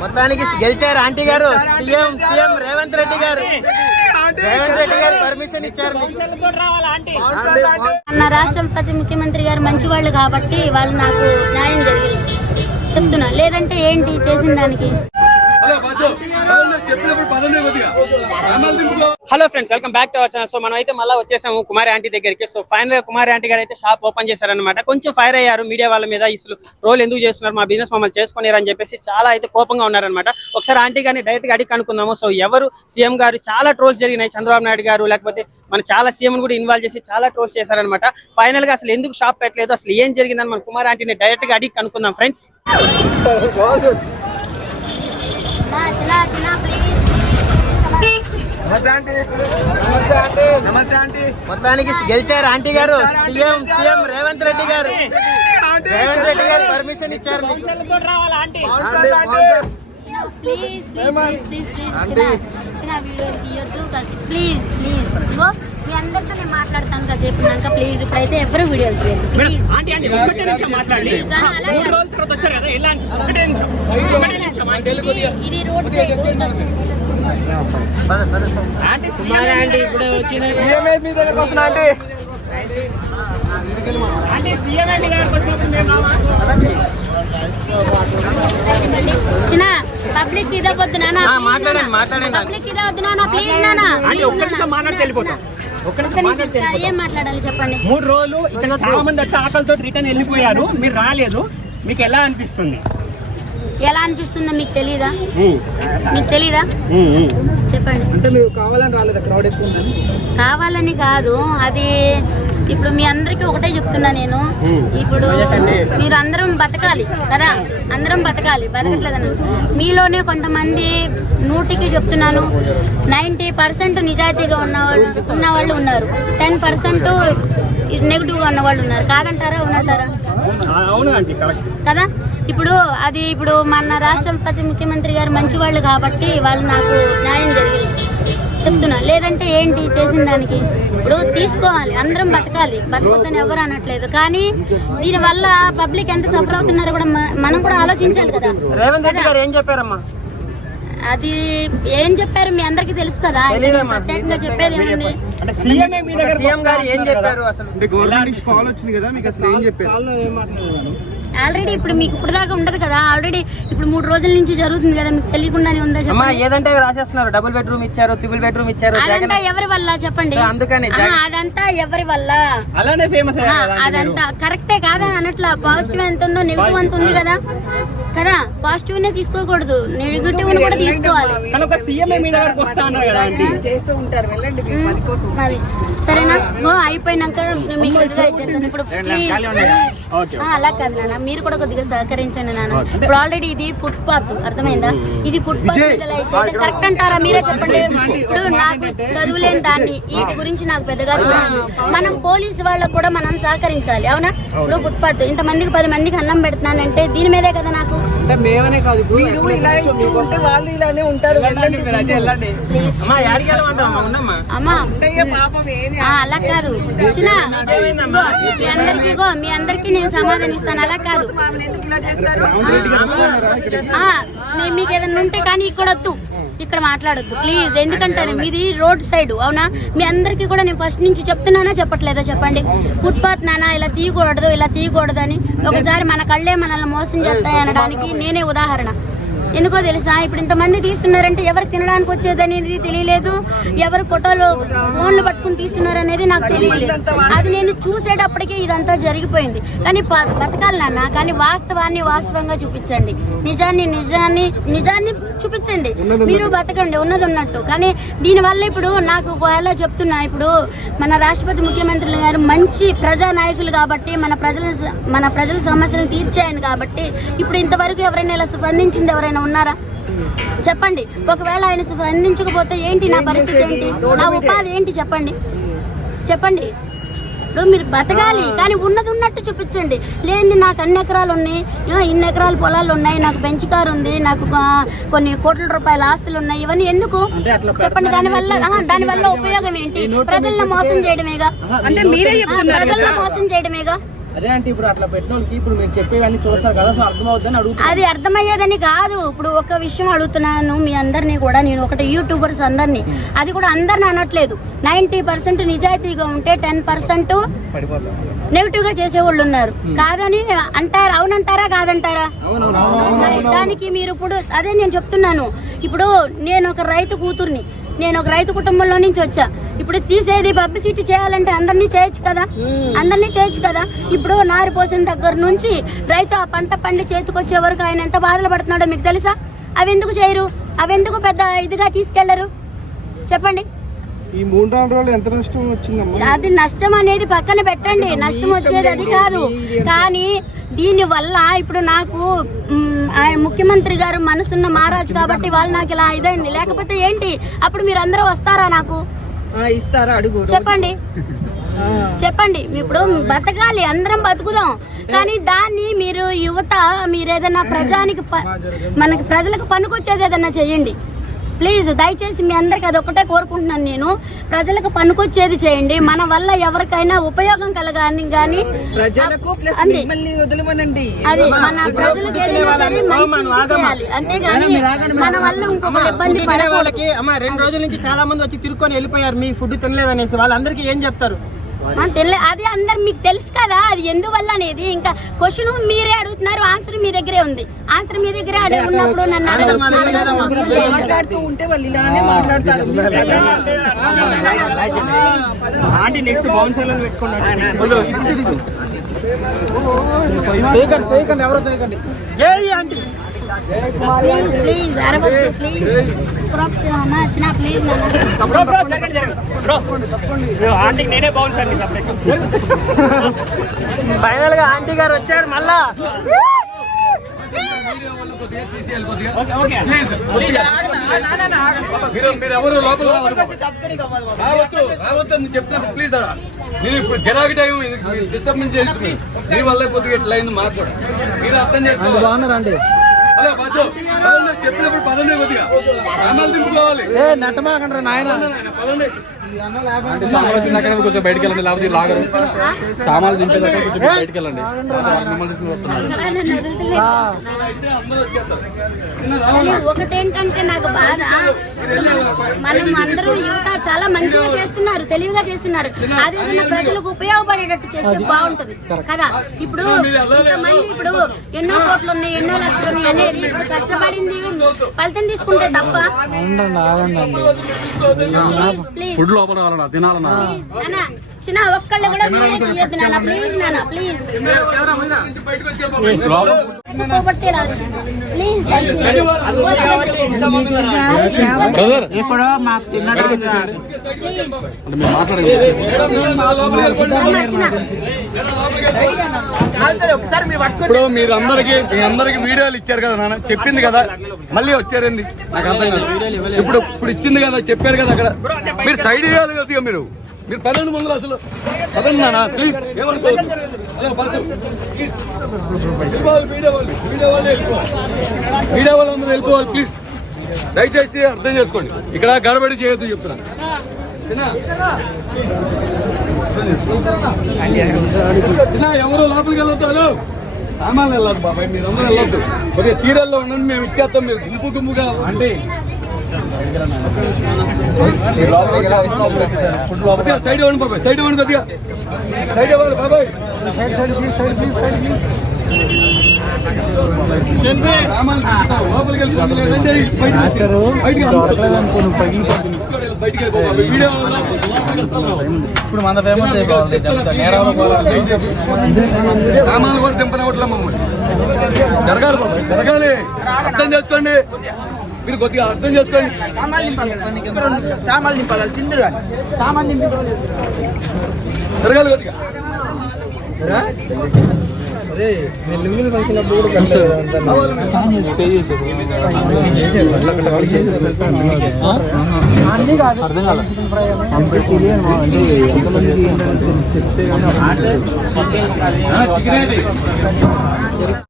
మొత్తానికి గెలిచారు ఆంటీ గారు. సీఎం సీఎం రేవంత్ రెడ్డి గారు. రేవంత్ రెడ్డి గారు పర్మిషన్ ఇచ్చారు మీకు. మన రాష్ట్రపతి ముఖ్యమంత్రి గారు మంచి వాళ్ళు కాబట్టి వాళ్ళు నాకు న్యాయం జరిగింది. చెప్తున్నా. లేదంటే ఏంటి చేసిన దానికి? చెప్పినప్పుడు hello friends welcome back to our channel so మనం అయితే మళ్ళీ వచ్చేసాము కుమారి ఆంటీ దగ్గరికి. సో ఫైనల్గా కుమారి ఆంటీ గారు అయితే షాప్ ఓపెన్ చేశారనమాట కొంచెం ఫైర్ అయ్యారు మీడియా వాళ్ళ మీద ఇసులు రోల్ ఎందుకు చేస్తున్నారు మా బిజినెస్ మమ్మల్ని చేసుకున్నారు అని చెప్పేసి చాలా అయితే కోపంగా ఉన్నారనమాట ఒకసారి ఆంటీ గారిని డైరెక్ట్గా అడిగి కనుక్కుందాము. సో ఎవరు సీఎం గారు చాలా ట్రోల్స్ జరిగినాయి చంద్రబాబు నాయుడు గారు లేకపోతే మన చాలా సీఎం కూడా ఇన్వాల్వ్ చేసి చాలా ట్రోల్స్ చేశారనమాట ఫైనల్గా అసలు ఎందుకు షాప్ పెట్టలేదు అసలు ఏం జరిగిందని మన కుమార్ ఆంటీని డైరెక్ట్గా అడిగి కనుక్కుందాం ఫ్రెండ్స్ నమస్తే ఆంటీ. నమస్తే ఆంటీ. నమస్తే ఆంటీ. మొత్తానికి గెలిచారు ఆంటీ గారు సీఎం సీఎం రేవంత్ రెడ్డి గారు. రేవంత్ రెడ్డి గారు పర్మిషన్ ఇచ్చారు. Please please please please please నేను మాట్లాడతాను కాసేపు ఉన్నాక ప్లీజ్ ఇప్పుడైతే ఎవరు వీడియో తీయద్దు ప్లీజ్ ఆంటీ ఆంటీ ఒక్కటే నిమిషం మాట్లాడండి ప్లీజ్ అలా మూడు రోజుల తర్వాత వచ్చారు కదా ఎలా అంటే ఒకటే నిమిషం ఒకటే నిమిషం ఆంటీ. ఇది ఇది రోడ్ సైడ్ ఇటు వచ్చి, ఇటు వచ్చి. ఆంటీ కుమారి ఆంటీ ఇప్పుడే వచ్చిన సీఎం మీ దగ్గరకు వస్తున్నా ఆంటీ ఆంటీ సీఎం ఆంటీ గారికి వచ్చినప్పుడు మేము రామా? చిన్న పబ్లిక్ ఇదవద్దు నాన్న ఆ, మాట్లాడండి, మాట్లాడండి. పబ్లిక్ ఇదవద్దు నాన్న ప్లీజ్ నాన్న ఆంటీ ప్లీజ్ ఒక్క నిమిషం నాన్న. మాట్లాడితే వెళ్ళిపోతాం నిమిషం మాట్లాడితే మూడు రోజులు ఇక్కడ చాలా మంది వచ్చి ఆకలితో రిటర్న్ వెళ్ళిపోయారు. మీరు రాలేదు. మీకు ఎలా అనిపిస్తుంది? ఎలా అనిపిస్తుందో మీకు తెలీదా? మీకు తెలీదా? చెప్పండి. అంటే మీరు కావాలని రాలేదు? క్రౌడ్ ఎక్కువ ఉందని? కావాలని కాదు. అది ఇప్పుడు మీ అందరికీ ఒకటే చెప్తున్నా నేను. ఇప్పుడు మీరు అందరం బతకాలి కదా? అందరం బతకాలి బతకట్లేదని మీలోనే కొంతమంది నూటికి చెప్తున్నాను నైంటీ పర్సెంట్ నిజాయితీగా ఉన్నవాళ్ళు ఉన్నవాళ్ళు ఉన్నారు. టెన్ పర్సెంట్ నెగిటివ్గా ఉన్నవాళ్ళు ఉన్నారు. కాదంటారా ఉన్నట్టారా కదా? ఇప్పుడు అది ఇప్పుడు మన రాష్ట్రపతి ముఖ్యమంత్రి గారు మంచి వాళ్ళు కాబట్టి వాళ్ళు నాకు న్యాయం జరిగింది. చెప్తున్నా. లేదంటే ఏంటి చేసిన దానికి? ఇప్పుడు తీసుకోవాలి అందరం బతకాలి. బతకొద్దని ఎవరు అనట్లేదు. కానీ దీనివల్ల పబ్లిక్ ఎంత సఫర్ అవుతున్నారో కూడా మనం కూడా ఆలోచించాలి కదా. రేవంత్ రెడ్డి గారు ఏం చెప్పారమ్మా? అది ఏం చెప్పారు మీ అందరికీ తెలుసు కదా. ప్రత్యేకంగా చెప్పేది ఏముంది? అంటే సీఎంఏ మీ దగ్గర సీఎం గారు ఏం చెప్పారు అసలు? అంటే గవర్నమెంట్ నుంచి కాల్ వచ్చింది కదా మీకు అసలు ఏం చెప్పారు? ఆల్రెడీ ఇప్పుడు మీకు ఇప్పుడు దాకా ఉండదు కదా. ఆల్రెడీ ఇప్పుడు మూడు రోజుల నుంచి జరుగుతుంది కదా. మీకు తెలియకుండానే ఉందా అమ్మా చెప్పండి ఏదంటే రాసేస్తున్నారు. డబుల్ బెడ్రూమ్ ఇచ్చారు త్రిబుల్ బెడ్రూమ్ ఇచ్చారు అదంతా ఎవరి వల్ల చెప్పండి? సో అందుకని అదంతా ఎవరి వల్ల? అలానే ఫేమస్ ఆ, అదంతా కరెక్టే కాదా అనట్లా పాజిటివ్ ఎంత ఉందో నెగిటివ్ అంత ఉంది కదా. కదా? పాజిటివ్ నే తీసుకోకూడదు. నెగిటివ్ కూడా తీసుకోవాలి. కానీ ఒక సీఎంఏ మీ దగ్గరకు వస్తా అన్నారు కదా ఆంటీ. ఉమ్, మరి సరేనా? ఓ అయిపోయినాక మీకు అలా కాదు నాన్న. మీరు కూడా కొద్దిగా సహకరించండి నాన్న. ఇప్పుడు ఆల్రెడీ ఇది ఫుట్ పాత్ అర్థమైందా ఇది ఫుట్ పాత్ కరెక్ట్ అంటారా? మీరే చెప్పండి. ఇప్పుడు నాకు చదువులేని దాన్ని వీటి గురించి నాకు పెద్దగా మనం పోలీసు వాళ్ళకు కూడా మనం సహకరించాలి. అవునా? ఇప్పుడు ఫుట్ పాత్ ఇంత మందికి పది మందికి అన్నం పెడుతున్నానంటే దీని మీదే కదా నాకు? అంటే మేమనే కాదు ఇప్పుడు మీరు ఇలా ఇస్తూ ఉంటే వాళ్ళు ఇలానే ఉంటారు. అలా కాదు మీ అందరికి మీ అందరికి నేను సమాధానం ఇస్తాను అలా కాదు ఆమెను ఎందుకు ఇలా చేస్తారు? ఆ, మీ- మీకు ఏదైనా ఉంటే కానీ ఇక్కడ వద్దు. ఇక్కడ మాట్లాడొద్దు. ప్లీజ్ ఎందుకంటే మీది రోడ్ సైడ్ అవునా? మీ అందరికీ కూడా నేను ఫస్ట్ నుంచి చెప్తున్నానా చెప్పట్లేదా చెప్పండి? ఫుట్పాత్ నానా ఇలా తీయకూడదు ఇలా తీయకూడదు అని ఒకసారి మన కళ్ళే మనల్ని మోసం చేస్తాయి అనడానికి నేనే ఉదాహరణ. ఎందుకో తెలుసా? ఇప్పుడు ఇంతమంది తీస్తున్నారంటే ఎవరు తినడానికి వచ్చేది అనేది తెలియలేదు. ఎవరు ఫోటోలు ఫోన్లు పట్టుకుని తీస్తున్నారు అనేది నాకు తెలియలేదు. అది నేను చూసేటప్పటికే ఇదంతా జరిగిపోయింది. కానీ ప- బతకాలి నాన్న కానీ వాస్తవాన్ని వాస్తవంగా చూపించండి. నిజాన్ని నిజాన్ని నిజాన్ని చూపించండి. మీరు బతకండి ఉన్నది ఉన్నట్టు. కానీ దీనివల్ల ఇప్పుడు నాకు ఎలా చెప్తున్నా ఇప్పుడు మన రాష్ట్రపతి ముఖ్యమంత్రులు గారు మంచి ప్రజా నాయకులు కాబట్టి మన ప్రజల మన ప్రజల సమస్యలు తీర్చాయని కాబట్టి ఇప్పుడు ఇంతవరకు ఎవరైనా ఇలా స్పందించింది ఎవరైనా ఉన్నారా? చెప్పండి. ఒకవేళ ఆయన స్పందించకపోతే ఏంటి నా పరిస్థితి ఏంటి? నా ఉపాధి ఏంటి చెప్పండి. చెప్పండి. ఇప్పుడు మీరు బతకాలి కానీ ఉన్నది ఉన్నట్టు చూపించండి. లేని నాకు అన్ని ఎకరాలు ఉన్నాయి. ఇన్ని ఎకరాల పొలాలు ఉన్నాయి. నాకు బెంచ్ కార్ ఉంది. నాకు కొన్ని కోట్ల రూపాయల ఆస్తులు ఉన్నాయి. ఇవన్నీ ఎందుకు? చెప్పండి. దాని వల్ల దాని వల్ల ఉపయోగం ఏంటి? ప్రజలను మోసం చేయడమేగా? ప్రజలను మోసం చేయడమేగా? అదే అంటే ఇప్పుడు అట్లా పెట్టిన వాళ్ళకి ఇప్పుడు మీరు చెప్పేవన్నీ చూస్తారు కదా సో అర్థమవుతుందని అడుగుతున్నా. అది అర్థమయ్యేదని కాదు. ఇప్పుడు ఒక విషయం అడుగుతున్నాను మీ అందరినీ కూడా నేను ఒకటి యూట్యూబర్స్ అందరినీ. అది కూడా అందరిని అనట్లేదు. నైంటీ పర్సెంట్ నిజాయితీగా ఉంటే టెన్ పర్సెంట్ నెగిటివ్గా చేసేవాళ్ళు ఉన్నారు. కాదని అంటారా అవునంటారా కాదంటారా? దానికి మీరు ఇప్పుడు అదే నేను చెప్తున్నాను. ఇప్పుడు నేను ఒక రైతు కూతుర్ని నేను ఒక రైతు కుటుంబంలో నుంచి వచ్చా. ఇప్పుడు తీసేది పబ్లిసిటీ చేయాలంటే అందరినీ చేయొచ్చు కదా? అందరినీ చేయొచ్చు కదా? ఇప్పుడు నారు పోసిన దగ్గర నుంచి రైతు ఆ పంట పండి చేతికొచ్చే వరకు ఆయన ఎంత బాధలు పడుతున్నాడో మీకు తెలుసా? అవి ఎందుకు చేయరు? అవి ఎందుకు పెద్ద ఇదిగా తీసుకెళ్ళరు? చెప్పండి. ఈ మూడు నాలుగు రోజులు ఎంత నష్టం వచ్చిందమ్మా? అది నష్టం అనేది పక్కన పెట్టండి. నష్టం వచ్చేది అది కాదు. కానీ దీని వల్ల ఇప్పుడు నాకు ముఖ్యమంత్రి గారు మనసున్న మహారాజు కాబట్టి వాళ్ళు నాకు ఇలా ఇదైంది. లేకపోతే ఏంటి? అప్పుడు మీరు అందరూ వస్తారా నాకు? ఇస్తారా? అడుగు. చెప్పండి. చెప్పండి. ఇప్పుడు బతకాలి. అందరం బతుకుదాం. కానీ దాన్ని మీరు యువత మీరు ఏదైనా ప్రజానికి ప- మనకి ప్రజలకు పనికొచ్చేది ఏదైనా చేయండి ప్లీజ్ దయచేసి మీ అందరికి అది ఒకటే కోరుకుంటున్నాను నేను. ప్రజలకు పనికొచ్చేది చేయండి. మన వల్ల ఎవరికైనా ఉపయోగం కలగాని కానీ ప్రజలకు ప్లస్ అంతే. మిమ్మల్ని వదిలిమనండి. అది మన ప్రజలకు ఏదైనా సరే మంచి చేయాలి. అంతేగాని మన వల్ల ఇంకొకరు ఇబ్బంది పడకూడదు. రెండు రోజుల నుంచి చాలా మంది వచ్చి తిరుక్కొని వెళ్ళిపోయారు. మీ ఫుడ్ తినలేదనేసి వాళ్ళందరికీ ఏం చెప్తారు? ఆ, తెల్ల అది అందరు మీకు తెలుసు కదా అది ఎందువల్ల అనేది? ఇంకా క్వశ్చన్ మీరే అడుగుతున్నారు ఆన్సర్ మీ దగ్గరే ఉంది. ఆన్సర్ మీ దగ్గరే అడిగి ఉన్నప్పుడు నన్ను. మాట్లాడుతూ ఉంటే వాళ్ళు ఇలానే మాట్లాడతారు. ఆంటీ నెక్స్ట్ బౌన్సర్లను ఎవరో జై ఆంటీ. ప్లీజ్ ప్లీజ్ అరవద్దు ప్లీజ్ చిన్న ప్లీజ్ ఆంటీకి నేనే ఫైనల్గా ఆంటీ గారు వచ్చారు మళ్ళా. ప్లీజ్ మీరు చెప్తాను ప్లీజ్ ఇప్పుడు గిరాకీ టైం డిస్టర్బెన్స్ చేస్తుంది మీ వల్ల కొద్దిగా ఇట్లా అయింది మాకు కూడా. మీరు అర్థం చేసుకోవాలి. హలో పదండి చెప్పినప్పుడు పదండి కొద్దిగా. నెట్టమాకండి నాయన పదండి. సామాన్లు వచ్చిన అక్కడ కొంచెం బయటికి వెళ్ళండి లేకపోతే లాగరు. సామాన్లు దింపే దగ్గర కొంచెం బయటికి వెళ్ళండి. మిమ్మల్ని ఒకటేంటంటే నాకు బాధ. మనం అందరూ యువత చాలా మంచిగా చేస్తున్నారు తెలివిగా చేస్తున్నారు. అదే ఏదైనా ప్రజలకు ఉపయోగపడేటట్టు చేస్తే బాగుంటది. కదా? ఇప్పుడు ఇంతమంది ఇప్పుడు ఎన్నో కోట్లు ఉన్నాయి ఎన్నో లక్షలు ఉన్నాయి అనేది ఇప్పుడు కష్టపడింది ఫలితం తీసుకుంటే తప్ప. ప్లీజ్ ప్లీజ్ ఫుడ్ లోపల కావాలన్నా తినాలన్నా చిన్న ఒక్కళ్ళు కూడా వీడియో తీయొద్దు నాన్న. ప్లీజ్ నాన్న ప్లీజ్ ప్లీజ్ ఇప్పుడు మాకు తినడానికి ఇప్పుడు మీరు అందరికి మీ అందరికి వీడియోలు ఇచ్చారు కదా నాన్న. చెప్పింది కదా. మళ్ళీ వచ్చారేంది? నాకు అర్థం కాదు. ఇప్పుడు ఇప్పుడు ఇచ్చింది కదా చెప్పారు కదా అక్కడ. మీరు సైడ్ ఇవ్వాలి కదా మీరు. మీరు పదండి ముందు అసలు. పదండి నాన్న ప్లీజ్. ఏమనుకోవద్దు. వెళ్ళిపోవాలి వీడియో వాళ్ళు వెళ్ళిపోవాలి. మీడియా వాళ్ళందరూ వెళ్ళిపోవాలి ప్లీజ్. దయచేసి అర్థం చేసుకోండి. ఇక్కడ గడబడి చేయొద్దు చెప్తున్నాను చిన్న. ఎవరు లోపలికి వెళ్ళొద్దు హలో. సామాన్లు వెళ్ళదు బాబాయ్. మీరు అందరూ వెళ్ళొద్దు. కొద్దిగా సీరియల్లో ఉండండి మేము ఇచ్చేస్తాం మీరు గుంపు గుంపుగా అంటే కొద్దిగా సైడ్ ఇవ్వండి బాబాయ్ సైడ్ ఇవ్వండి కొద్దిగా సైడ్ ఇవ్వాలి బాబాయ్ side side please side please side please ఇప్పుడు మన ఫేమస్ అయిపోవాలి నేరాలు సామాన్లు కూడా దింపనివ్వట్లే మమ్మల్ని జరగాలి. బాబాయ్ జరగాలి. అర్థం చేసుకోండి. మీరు కొద్దిగా అర్థం చేసుకోండి. సామాన్లు నింపాలి సామాన్లు కొద్దిగా. చెప్తే